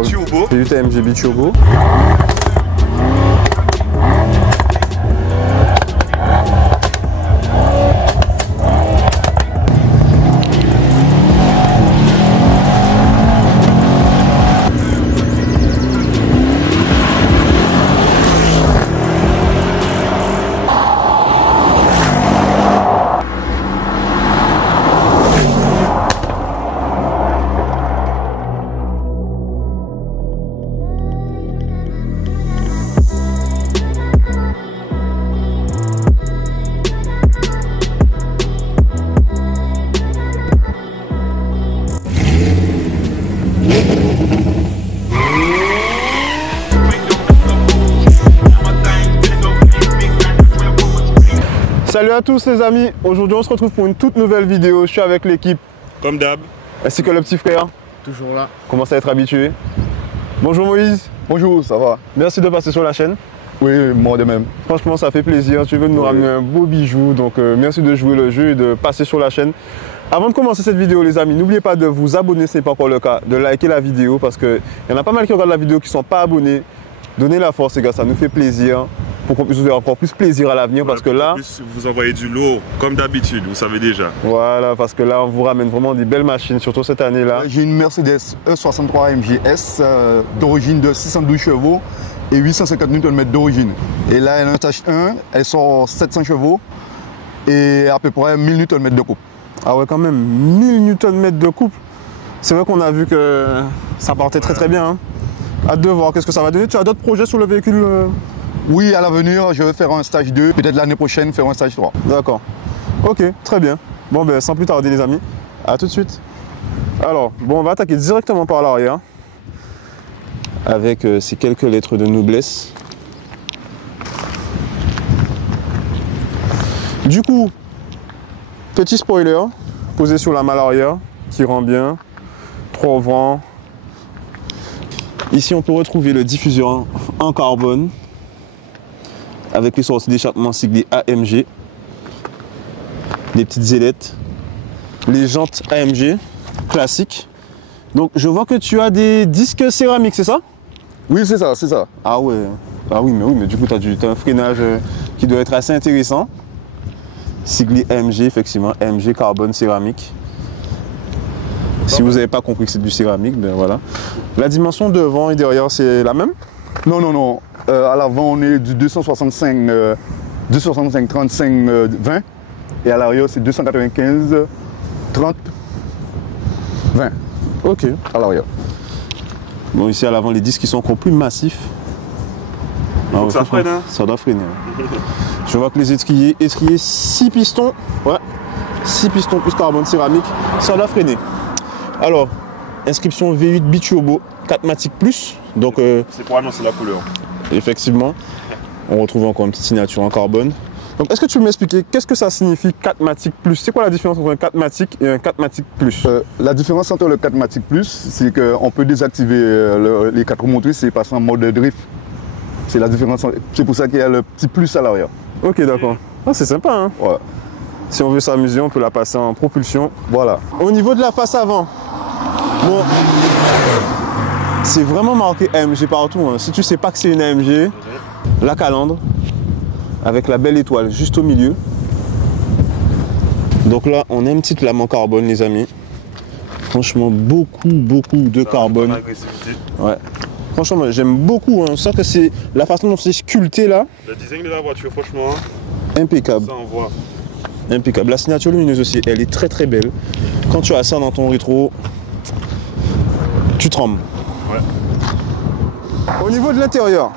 Biturbo. V8 AMG Biturbo. Salut à tous les amis, aujourd'hui on se retrouve pour une toute nouvelle vidéo. Je suis avec l'équipe, Comme d'hab. ainsi que le petit frère. Toujours là. Commence à être habitué. Bonjour Moïse. Bonjour, ça va? Merci de passer sur la chaîne. Oui, moi de même. Franchement ça fait plaisir, tu veux nous ramener un beau bijou, donc merci de jouer le jeu et de passer sur la chaîne. Avant de commencer cette vidéo les amis, n'oubliez pas de vous abonner si ce n'est pas encore le cas, de liker la vidéo parce qu'il y en a pas mal qui regardent la vidéo qui ne sont pas abonnés. Donnez la force les gars, ça nous fait plaisir pour qu'on puisse vous faire encore plus plaisir à l'avenir parce que là... Vous envoyez du lourd, comme d'habitude, vous savez déjà. Voilà, parce que là on vous ramène vraiment des belles machines, surtout cette année-là. J'ai une Mercedes E63 AMG S d'origine de 612 chevaux et 850 Nm d'origine. Et là elle a un stage 1, elle sort 700 chevaux et à peu près 1000 Nm de coupe. Ah ouais quand même, 1000 Nm de coupe. C'est vrai qu'on a vu que ça partait très bien. Hein. Hâte de voir qu'est-ce que ça va donner. Tu as d'autres projets sur le véhicule Oui, à l'avenir, je vais faire un stage 2, peut-être l'année prochaine faire un stage 3. D'accord. Ok, très bien. Bon ben sans plus tarder les amis, à tout de suite. Alors, bon on va attaquer directement par l'arrière. Avec ces quelques lettres de noblesse. Du coup, petit spoiler, posé sur la malle arrière, qui rend bien. 3 ouvrants. Ici on peut retrouver le diffuseur en carbone. Avec les sorties d'échappement siglées AMG. Des petites ailettes. Les jantes AMG classiques. Donc je vois que tu as des disques céramiques, c'est ça? Oui, c'est ça, c'est ça. Ah ouais. Ah oui, mais du coup tu as un freinage qui doit être assez intéressant. Siglé AMG, effectivement, AMG carbone céramique. Si vous n'avez pas compris que c'est du céramique, ben voilà. La dimension devant et derrière, c'est la même? Non, non, non. À l'avant, on est du 265 35 20 et à l'arrière, c'est 295 30 20. Ok. À l'arrière. Bon, ici à l'avant, les disques qui sont encore plus massifs. Donc ça freine, hein? Ça doit freiner. Je vois que les étriers 6 pistons. Ouais. 6 pistons plus carbone céramique. Ça doit freiner. Alors, inscription V8 Biturbo 4matic Plus. Donc, c'est pour annoncer la couleur. effectivement, on retrouve encore une petite signature en carbone. Donc, est-ce que tu peux m'expliquer qu'est-ce que ça signifie 4matic Plus? C'est quoi la différence entre un 4matic et un 4matic Plus? La différence entre le 4matic Plus, c'est qu'on peut désactiver les 4 roues motrices et passer en mode drift. C'est la différence. C'est pour ça qu'il y a le petit plus à l'arrière. Ok, d'accord. Ah, c'est sympa, hein? Ouais. Si on veut s'amuser, on peut la passer en propulsion. Voilà. Au niveau de la face avant, bon, c'est vraiment marqué AMG partout. Hein. Si tu sais pas que c'est une AMG, la calandre, avec la belle étoile juste au milieu. Donc là, on a une petite lame en carbone, les amis. Franchement, beaucoup de carbone. Ouais. Franchement, j'aime beaucoup. Hein. Je sens que c'est la façon dont c'est sculpté là. Le design de la voiture, franchement, Impeccable. ça envoie. Impeccable. La signature lumineuse aussi, elle est très belle. Quand tu as ça dans ton rétro, tu trembles. Ouais. Au niveau de l'intérieur,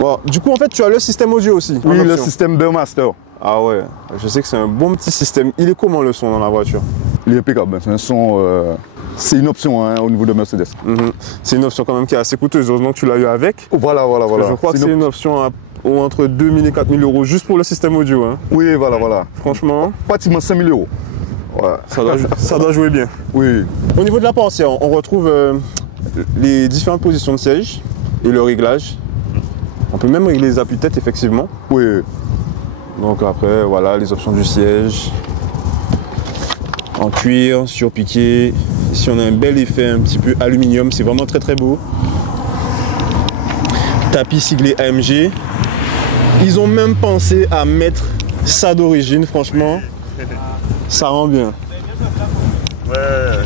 bon, du coup en fait tu as le système audio aussi. Oui, le système Burmaster. Ah ouais, je sais que c'est un bon petit système. Il est comment le son dans la voiture? Il est impeccable. C'est un son. C'est une option hein, au niveau de Mercedes. C'est une option quand même qui est assez coûteuse. Heureusement que tu l'as eu avec. Voilà. Je crois que c'est une option entre 2000 et 4000 euros juste pour le système audio. Hein. Oui, voilà. Franchement, Pratiquement 5000 euros. Ouais. ça doit jouer bien. Oui. Au niveau de la portière, on retrouve les différentes positions de siège et le réglage. On peut même régler les appuis-tête effectivement. Oui. Donc après, voilà, les options du siège. En cuir, surpiqué, Ici on a un bel effet un petit peu aluminium, c'est vraiment très très beau. Tapis siglé AMG. Ils ont même pensé à mettre ça d'origine, franchement. Ça rend bien. Ouais.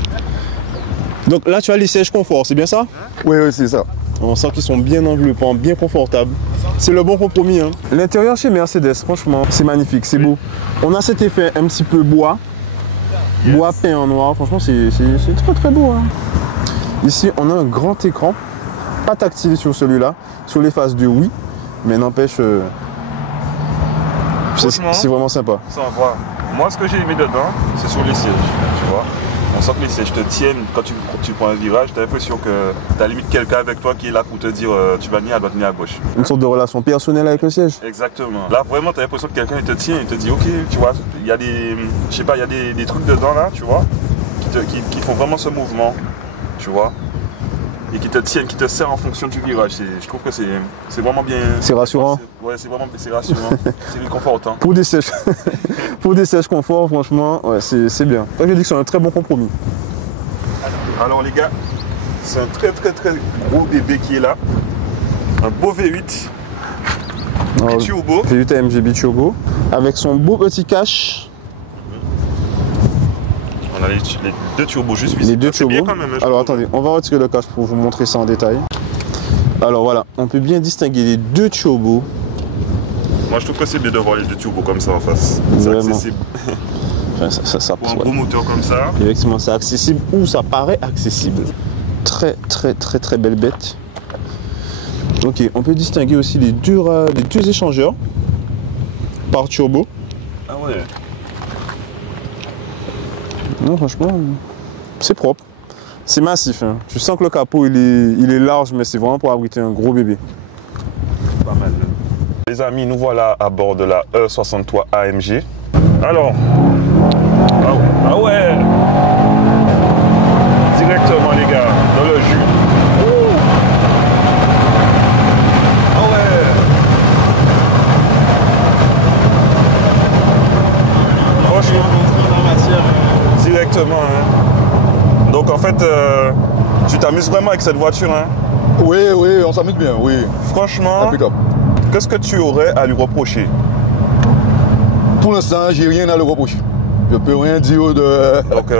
Donc là tu as les sièges confort, c'est bien ça? Oui, c'est ça. On sent qu'ils sont bien enveloppants, bien confortables. C'est le bon compromis. Hein. L'intérieur chez Mercedes, franchement, c'est magnifique, c'est beau. On a cet effet un petit peu bois. Bois peint en noir, franchement, c'est très très beau. Hein. Ici, on a un grand écran. Pas tactile sur celui-là. Sur les faces de oui. Mais n'empêche, c'est vraiment sympa. Ça va. Moi, ce que j'ai aimé dedans, c'est sur les sièges. Tu vois, on sent que les sièges te tiennent. Quand tu prends un virage, tu as l'impression que tu as limite quelqu'un avec toi qui est là pour te dire tu vas venir à droite, venir à gauche. Une sorte de relation personnelle avec le siège. Exactement. Là, vraiment, tu as l'impression que quelqu'un il te tient, il te dit ok, tu vois, il y a des, je sais pas, il y a des trucs dedans là, tu vois, qui font vraiment ce mouvement, tu vois, et qui te tiennent, qui te serrent en fonction du virage. Je trouve que c'est vraiment bien. C'est rassurant. Ouais, c'est rassurant. C'est réconfortant. Pour des sièges, pour des sièges confort, franchement, ouais, c'est bien. Moi, je dis que c'est un très bon compromis. Alors les gars, c'est un très gros bébé qui est là. Un beau V8 Biturbo. V8 AMG Biturbo. Avec son beau petit cache. On a les deux turbos juste Les deux turbos. Bien quand même, hein, alors attendez, on va retirer le cache pour vous montrer ça en détail. Alors voilà, on peut bien distinguer les deux turbos. Moi je trouve que c'est bien de voir les deux turbos comme ça en face. C'est accessible. Enfin, ça pour un beau moteur comme ça. Effectivement, c'est accessible ou ça paraît accessible. Très belle bête. Ok, on peut distinguer aussi les deux échangeurs par turbo. Ah ouais. Non, franchement, c'est propre. C'est massif. Hein. Tu sens que le capot il est large, mais c'est vraiment pour abriter un gros bébé. Pas mal. Les amis, nous voilà à bord de la E63 AMG. Alors, ah ouais, directement les gars, dans le jus. Ah ouais. Franchement, directement. Hein. Donc en fait, tu t'amuses vraiment avec cette voiture. Hein. Oui, on s'amuse bien, oui. Franchement, impeccable. Qu'est-ce que tu aurais à lui reprocher? Pour l'instant, j'ai rien à lui reprocher. Je peux rien dire de... Donc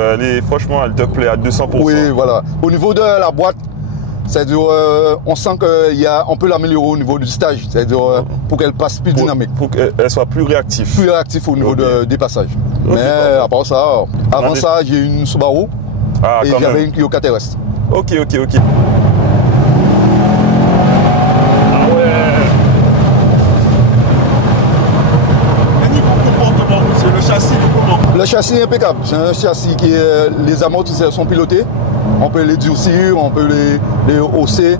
franchement, elle te plaît à 200%. Oui, voilà. Au niveau de la boîte, c'est-à-dire, on sent qu'on peut l'améliorer au niveau du stage, c'est-à-dire pour qu'elle passe plus dynamique. Pour qu'elle soit plus réactive. Plus réactif au niveau des passages. Mais à part ça, avant ça, j'ai une Subaru et j'avais une Clio 4 terrestre. Ok. Le châssis est impeccable. C'est un châssis qui les amortisseurs sont pilotés. On peut les durcir, on peut les hausser.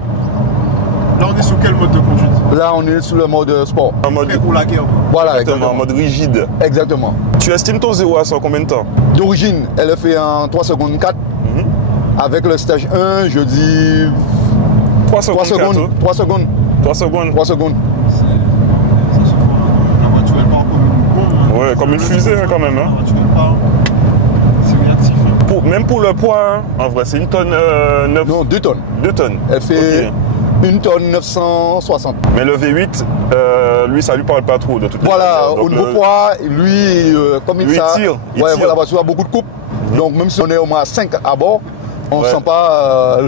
Là, on est sur quel mode de conduite? Là, on est sur le mode sport. En mode pour la guerre. Voilà, exactement. En mode rigide. Exactement. Tu estimes ton 0 à 100 en combien de temps? D'origine, elle est fait en 3 secondes 4. Avec le stage 1, je dis 3 secondes. 3 secondes. 3 secondes. 3 secondes. La voiture, elle part comme une bombe. Ouais, comme une fusée hein, quand même. Hein. La voiture, elle part. C'est réactif. Même pour le poids, hein, en vrai, c'est une tonne 9. Non, 2 tonnes. 2 tonnes. Elle fait 1 tonne 960. Mais le V8, lui, ça lui parle pas trop de toute façon. Voilà, au niveau poids, lui, comme il tire. La voiture a beaucoup de coupe. Donc même si on est au moins 5 à bord, on ne sent pas...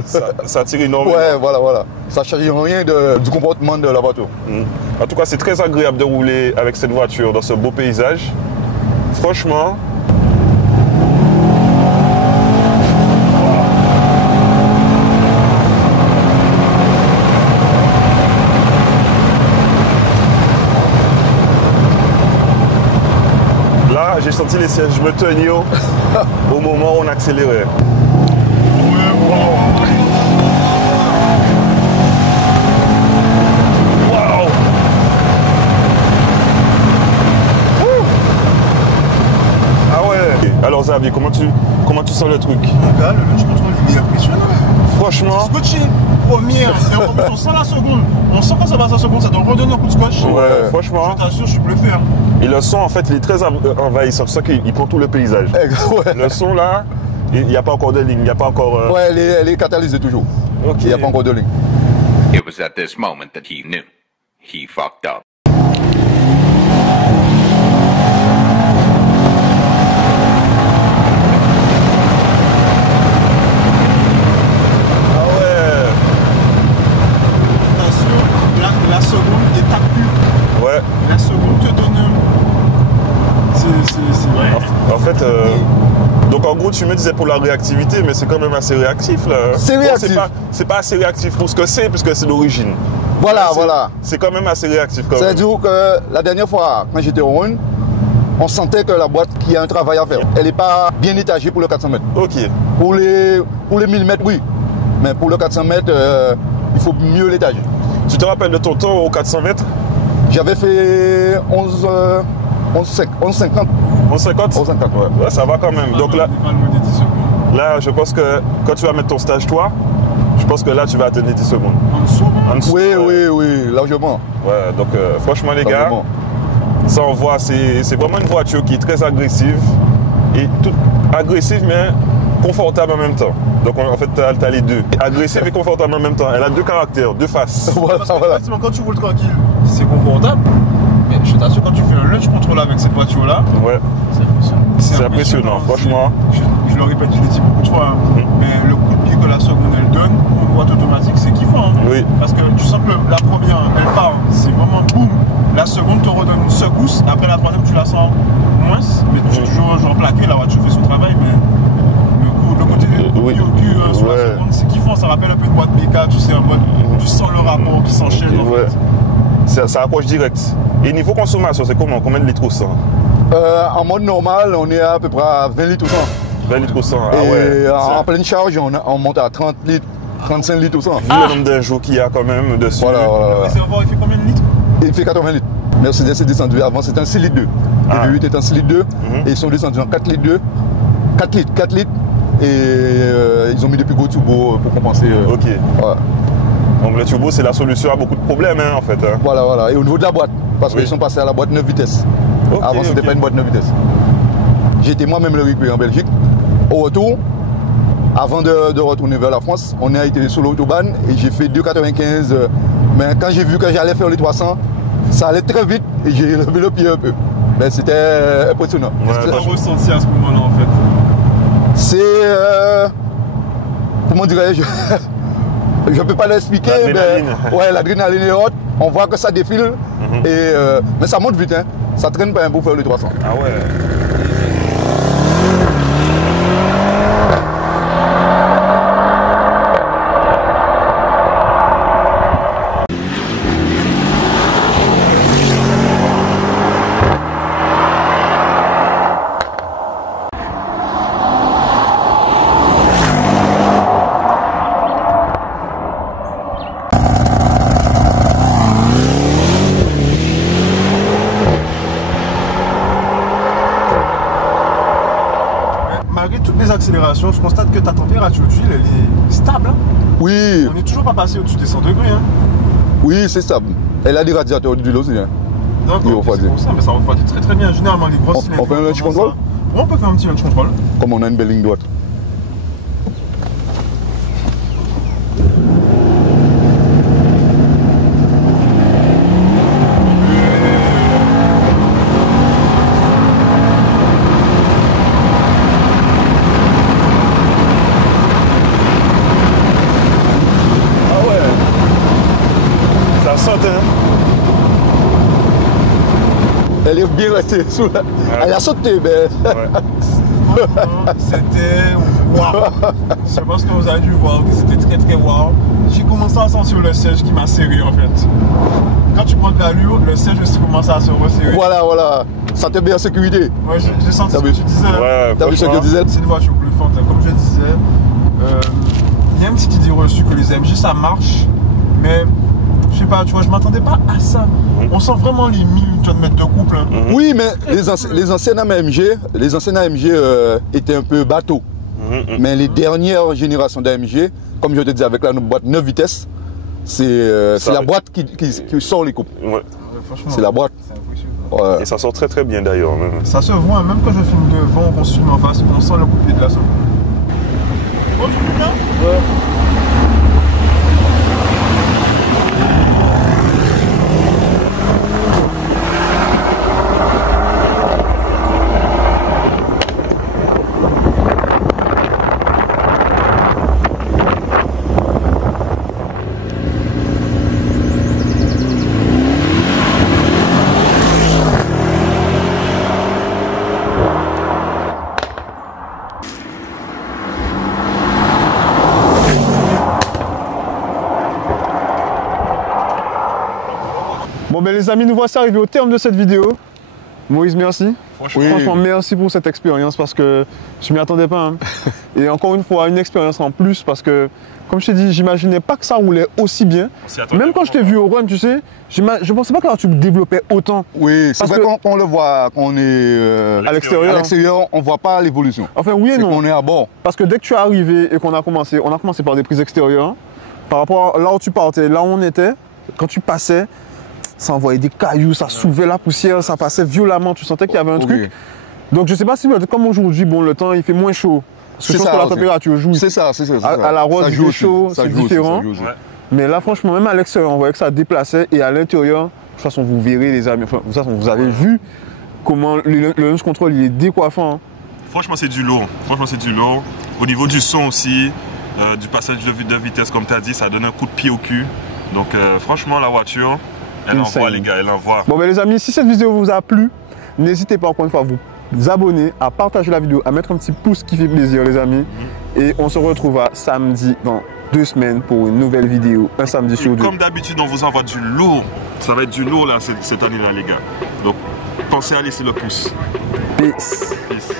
ça tire énormément. Ouais, voilà. Ça ne change rien du comportement de la voiture. En tout cas, c'est très agréable de rouler avec cette voiture dans ce beau paysage. Franchement... Là, j'ai senti les sièges me tenir au moment où on accélérait. Alors Xavier, comment tu sens le truc? Mon gars, le launch control, il est impressionnant. Franchement. Scotché, première, on sent la seconde. On sent quand ça passe la seconde, ça doit redonner un coup de scotch. Ouais, franchement. Je t'assure, je suis bluffé. Et le son, en fait, il est très envahissant. C'est ça qu'il prend tout le paysage. Ouais. Le son là, Il n'y a pas encore de ligne, il n'y a pas encore... Ouais, elle est catalysée toujours. Ok. Il n'y a pas encore de ligne. It was at this moment that he knew. He fucked up. Ah ouais. Attention, la seconde détape plus. Ouais. La seconde te donne. C'est En fait, donc en gros, tu me disais pour la réactivité, mais c'est quand même assez réactif là. Hein. C'est réactif. C'est pas assez réactif pour ce que c'est, puisque c'est l'origine. Voilà, C'est- voilà. C'est quand même assez réactif quand même. C'est-à-dire que la dernière fois, quand j'étais au Rhône, on sentait que la boîte qui a un travail à faire. Elle n'est pas bien étagée pour le 400 mètres. Ok. Pour les 1000 mètres, oui. Mais pour le 400 mètres, il faut mieux l'étager. Tu te rappelles de ton temps au 400 mètres? J'avais fait 11,50. 11,50? 11,50, ouais. Ouais, ça va quand même. Donc là, pas loin des 10 secondes. là, je pense que quand tu vas mettre ton stage, toi, je pense que là, tu vas atteindre 10 secondes. En dessous, En dessous, Oui, ouais. oui, largement. Ouais, donc franchement, les gars, Largement. ça on voit, c'est vraiment une voiture qui est très agressive. Et toute agressive, mais confortable en même temps. Donc en fait, tu as les deux. Agressive et confortable en même temps. Elle a deux caractères, deux faces. Voilà, parce que voilà. effectivement, quand tu roules tranquille, c'est confortable. Mais je t'assure, quand tu fais un lunch contrôle avec cette voiture-là, Ouais, c'est impressionnant. c'est impressionnant, franchement. Je le répète, je l'ai dit beaucoup de fois, hein, mais le coup de pied que la seconde elle donne pour une boîte automatique, c'est kiffant. Hein. Oui. Parce que tu sens que la première, elle part, c'est vraiment boum. La seconde te redonne une secousse, après la troisième, tu la sens moins, mais tu es toujours genre plaqué, la voiture fait son travail, mais le côté oui. au cul sur Ouais. la seconde, c'est kiffant, ça rappelle un peu une boîte méca, tu sais, en mode, tu sens le rapport qui s'enchaîne. En Ouais. fait. Ça approche direct. Et niveau consommation, c'est comment? Combien de litres au 100? En mode normal, on est à peu près à 20 litres au 100. 20 litres au 100. Ah Et ouais. en pleine charge, on monte à 30 litres, 35 litres au 100. Vu le nombre d'un jour qu'il y a quand même dessus. Voilà, voilà. Le réservoir, il fait combien de litres? Il fait 80 litres. Mercedes est descendu. Avant, c'était un 6 litres 2. Ah. Le V8 est un 6 litres 2. Et ils sont descendus en 4 litres 2. 4 litres. Et ils ont mis des plus gros turbos pour compenser. Ok. Voilà. Donc le turbo, c'est la solution à beaucoup de problèmes, hein, en fait. Hein. Voilà. Et au niveau de la boîte, parce Oui. qu'ils sont passés à la boîte 9 vitesses. Ok, Avant, c'était ok. pas une boîte 9 vitesses. J'ai été moi-même le récupérer en Belgique. Au retour, avant de retourner vers la France, on a été sur l'autobahn et j'ai fait 2,95. Mais quand j'ai vu que j'allais faire les 300, ça allait très vite et j'ai levé le pied un peu. Mais c'était impressionnant. Ouais, Qu'est-ce que bah, tu as ressenti à ce moment-là, en fait? C'est... comment dirais-je? Je ne peux pas l'expliquer, mais L'adrénaline. ouais, l'adrénaline est haute. On voit que ça défile. Et, mais ça monte vite, hein. Ça traîne pas un pour faire les 300. Ah ouais. Malgré toutes les accélérations, je constate que ta température d'huile, elle est stable. Hein. Oui, On n'est toujours pas passé au-dessus des 100 degrés. Hein. oui, c'est stable. Elle a des radiateurs d'huile aussi. Hein. Donc, Il c'est refroidit. pour ça, mais ça refroidit très très bien. Généralement, les grosses On fait un lunch commencent control à- Ouais, on peut faire un petit lunch control. Comme on a une belle ligne droite. Ah ouais. Ça saute, hein. Elle est bien restée sous la... Elle a sauté, mais... Ouais. C'était waouh. Je sais pas ce que vous avez dû voir, mais c'était très très waouh. J'ai commencé à sentir le siège qui m'a serré en fait. Quand tu prends de l'allure, le siège aussi commence à se resserrer. Voilà. Ça te met en sécurité. Ouais, j'ai senti T'as ce que vu? tu disais. Ouais, T'as vu ce que je franchement. disais? C'est une voiture bluffante. Comme je disais, il y a une petite idée reçue que les AMG ça marche, mais je sais pas, tu vois, je m'attendais pas à ça. On sent vraiment les 1000 Nm de couple. Hein. Oui, mais les anciennes AMG étaient un peu bateaux. Mais les dernières générations d'AMG, comme je te disais, avec la boîte 9 vitesses, c'est la boîte qui sort les coupes. Ouais. Ouais, franchement, C'est la boîte. C'est impressionnant. Ouais. Et ça sort très très bien d'ailleurs. Même. Ça se voit, même quand je filme devant, qu'on se filme en face, on sent le coupé de la sauce. Oh, tu fais ça? Ouais. Bon ben les amis, nous voici arrivés au terme de cette vidéo. Moïse, merci. Franchement, merci pour cette expérience parce que je m'y attendais pas. Hein. Et encore une fois, une expérience en plus parce que, comme je t'ai dit, j'imaginais pas que ça roulait aussi bien. Même quand je t'ai vu au run, tu sais, je pensais pas que tu développais autant. Oui, c'est vrai qu'on le voit, qu'on est à l'extérieur. À l'extérieur, on voit pas l'évolution. Enfin, oui et non. On est à bord. Parce que dès que tu es arrivé et qu'on a commencé, on a commencé par des prises extérieures. Par rapport à là où tu partais, là où on était, quand tu passais, ça envoyait des cailloux, ça soulevait la poussière, ça passait violemment, tu sentais qu'il y avait un truc. Donc je sais pas si comme aujourd'hui, bon, le temps il fait moins chaud. Je pense que la température joue. C'est ça, c'est ça. À la rose, il fait chaud, c'est différent. Mais là, franchement, même à l'extérieur, on voyait que ça déplaçait et à l'intérieur, de toute façon, vous verrez les amis, enfin, de toute façon, vous avez vu comment le launch control il est décoiffant. Hein. Franchement, c'est du lourd. Franchement, c'est du lourd. Au niveau du son aussi, du passage de vitesse, comme tu as dit, ça donne un coup de pied au cul. Donc, franchement, la voiture, elle envoie, les gars, elle envoie. Bon, ben les amis, si cette vidéo vous a plu, n'hésitez pas encore une fois à vous abonner, à partager la vidéo, à mettre un petit pouce qui fait plaisir, les amis. Et on se retrouvera samedi dans 2 semaines pour une nouvelle vidéo, un samedi sur 2. Comme d'habitude, on vous envoie du lourd. Ça va être du lourd là cette année-là, les gars. Donc, pensez à laisser le pouce. Peace. Peace.